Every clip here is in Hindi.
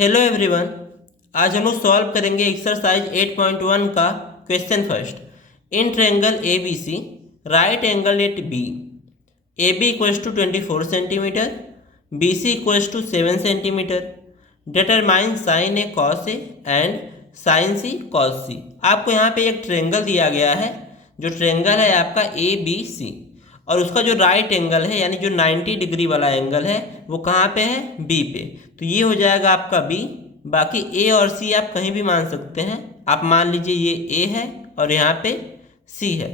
Hello everyone. आज हम लोग सॉल्व करेंगे एक्सरसाइज 8.1 का question first. In triangle A B C right angle at B, A B equals to 24 centimetre, B C equals to 7 centimetre, determine sine A cos A and sine C cos C. आपको यहाँ पे एक ट्रायंगल दिया गया है, जो ट्रायंगल है आपका ए बी सी, और उसका जो राइट एंगल है यानी जो 90 डिग्री वाला एंगल है वो कहाँ पे है, बी पे। तो ये हो जाएगा आपका बी। बाकी ए और सी आप कहीं भी मान सकते हैं। आप मान लीजिए ये ए है और यहाँ पे सी है,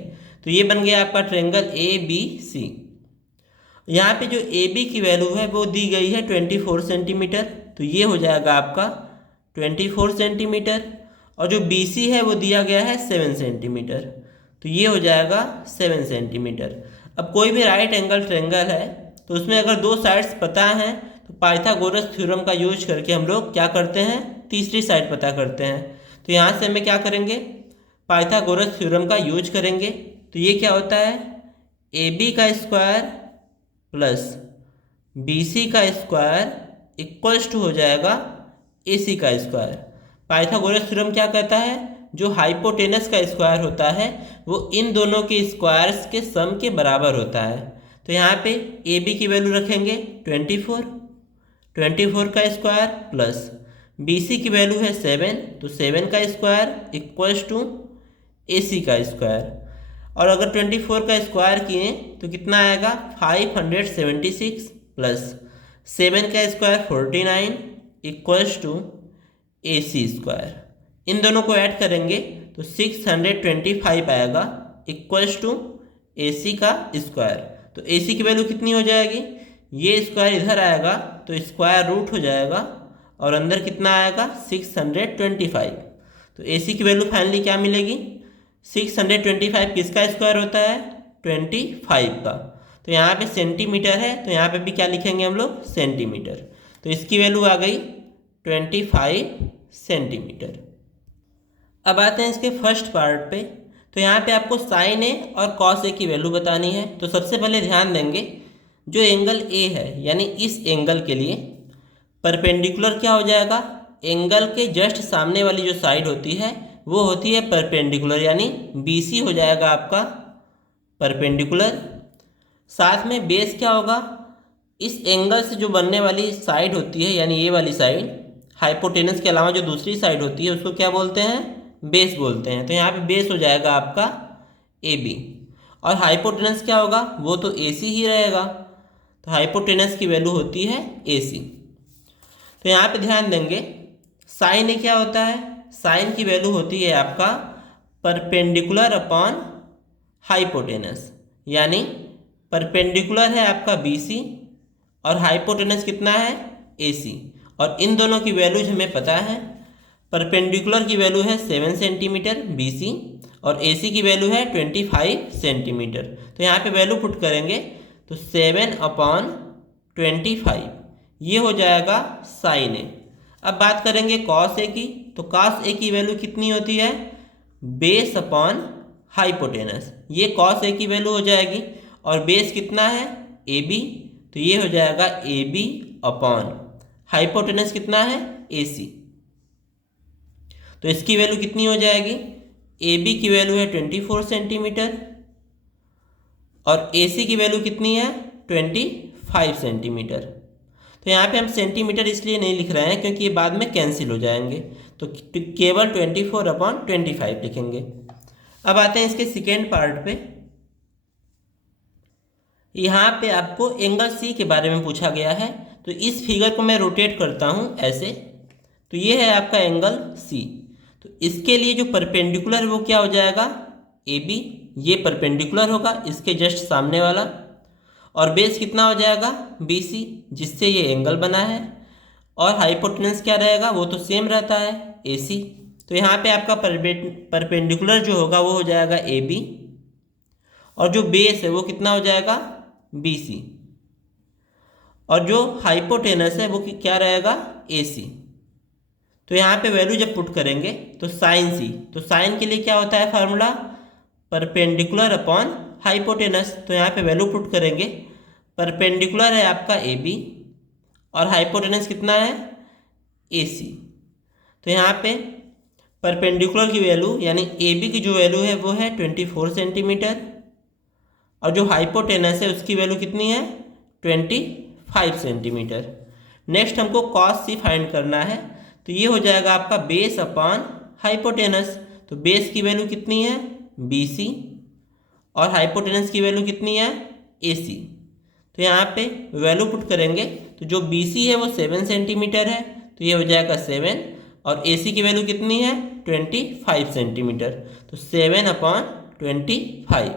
तो ये बन गया आपका ट्रायंगल ए बी सी। यहाँ पे जो ए बी की वैल्यू है वो दी गई है 24 सेंटीमीटर, तो ये हो जाएगा आपका 24 सेंटीमीटर। और जो बी सी है वो दिया गया है 7 सेंटीमीटर, तो ये हो जाएगा 7 सेंटीमीटर। अब कोई भी राइट एंगल ट्रायंगल है तो उसमें अगर दो साइड्स पता हैं तो पाइथागोरस थ्योरम का यूज करके हम लोग क्या करते हैं, तीसरी साइड पता करते हैं। तो यहाँ से हमें क्या करेंगे, पाइथागोरस थ्योरम का यूज करेंगे। तो ये क्या होता है, ए बी का स्क्वायर प्लस बी सी का स्क्वायर इक्वल्स टू हो जाएगा ए सी का स्क्वायर। पाइथागोरस थ्योरम क्या कहता है, जो हाइपोटेनस का स्क्वायर होता है वो इन दोनों के स्क्वायर्स के सम के बराबर होता है। तो यहाँ पे ए बी की वैल्यू रखेंगे 24 का स्क्वायर प्लस बी सी की वैल्यू है 7, तो 7 का स्क्वायर इक्वल्स टू ए सी का स्क्वायर। और अगर 24 का स्क्वायर किए तो कितना आएगा, 576 प्लस 7 का square 49 equals to A C square. इन दोनों को ऐड करेंगे तो 625 आएगा इक्वल्स टू ए सी का स्क्वायर। तो ए सी की वैल्यू कितनी हो जाएगी, ये स्क्वायर इधर आएगा तो स्क्वायर रूट हो जाएगा और अंदर कितना आएगा 625। तो ए सी की वैल्यू फाइनली क्या मिलेगी, 625 किसका स्क्वायर होता है, 25 का। तो यहाँ पे सेंटीमीटर है तो यहाँ पे भी क्या लिखेंगे हम लोग, सेंटीमीटर। तो इसकी वैल्यू आ गई 25 सेंटीमीटर। अब आते हैं इसके फर्स्ट पार्ट पे। तो यहाँ पे आपको साइन ए और कॉस ए की वैल्यू बतानी है। तो सबसे पहले ध्यान देंगे, जो एंगल ए है यानी इस एंगल के लिए परपेंडिकुलर क्या हो जाएगा, एंगल के जस्ट सामने वाली जो साइड होती है वो होती है परपेंडिकुलर, यानी बी सी हो जाएगा आपका परपेंडिकुलर। साथ में बेस क्या होगा, इस एंगल से जो बनने वाली साइड होती है यानी ये वाली साइड, हाइपोटेनस के अलावा जो दूसरी साइड होती है उसको क्या बोलते हैं, बेस बोलते हैं। तो यहाँ पे बेस हो जाएगा आपका ए बी, और हाइपोटेनस क्या होगा, वो तो ए सी ही रहेगा। तो हाइपोटेनस की वैल्यू होती है ए सी। तो यहाँ पे ध्यान देंगे, साइन ए क्या होता है, साइन की वैल्यू होती है आपका परपेंडिकुलर अपॉन हाइपोटेनस, यानी परपेंडिकुलर है आपका बी सी और हाइपोटेनस कितना है, ए सी। और इन दोनों की वैल्यूज हमें पता है, परपेंडिकुलर की वैल्यू है 7 सेंटीमीटर बी सी और ए सी की वैल्यू है 25 सेंटीमीटर। तो यहाँ पे वैल्यू पुट करेंगे तो 7/25 ये हो जाएगा साइन ए। अब बात करेंगे कॉस ए की। तो कॉस ए की वैल्यू कितनी होती है, बेस अपॉन हाइपोटेनस। ये कॉस ए की वैल्यू हो जाएगी और बेस कितना है, ए बी, तो ये हो जाएगा ए बी अपॉन हाइपोटेनस कितना है, ए सी। तो इसकी वैल्यू कितनी हो जाएगी, ए बी की वैल्यू है 24 सेंटीमीटर और ए सी की वैल्यू कितनी है, 25 सेंटीमीटर। तो यहाँ पे हम सेंटीमीटर इसलिए नहीं लिख रहे हैं क्योंकि ये बाद में कैंसिल हो जाएंगे, तो केवल 24/25 लिखेंगे। अब आते हैं इसके सेकेंड पार्ट पे। यहाँ पे आपको एंगल सी के बारे में पूछा गया है। तो इस फिगर को मैं रोटेट करता हूँ ऐसे, तो ये है आपका एंगल सी। तो इसके लिए जो परपेंडिकुलर है वो क्या हो जाएगा, ए बी, ये परपेंडिकुलर होगा इसके जस्ट सामने वाला, और बेस कितना हो जाएगा, बी सी, जिससे ये एंगल बना है। और हाइपोटेनस क्या रहेगा, वो तो सेम रहता है, ए सी। तो यहाँ पे आपका परपेंडिकुलर जो होगा वो हो जाएगा ए बी, और जो बेस है वो कितना हो जाएगा, बी सी, और जो हाइपोटेनस है वो क्या रहेगा, ए सी। तो यहाँ पे वैल्यू जब पुट करेंगे तो साइन सी, तो साइन के लिए क्या होता है फार्मूला, परपेंडिकुलर अपॉन हाइपोटेनस। तो यहाँ पे वैल्यू पुट करेंगे, परपेंडिकुलर है आपका ए बी और हाइपोटेनस कितना है, AC। तो यहाँ पे परपेंडिकुलर की वैल्यू यानी AB की जो वैल्यू है वो है 24 सेंटीमीटर, और जो हाइपोटेनस है उसकी वैल्यू कितनी है 25 सेंटीमीटर। नेक्स्ट हमको कॉस सी फाइंड करना है, तो ये हो जाएगा आपका बेस अपॉन हाइपोटेनस। तो बेस की वैल्यू कितनी है BC और हाइपोटेनस की वैल्यू कितनी है AC। तो यहाँ पे वैल्यू पुट करेंगे तो जो BC है वो 7 सेंटीमीटर है, तो ये हो जाएगा 7, और AC की वैल्यू कितनी है 25 सेंटीमीटर, तो 7/25।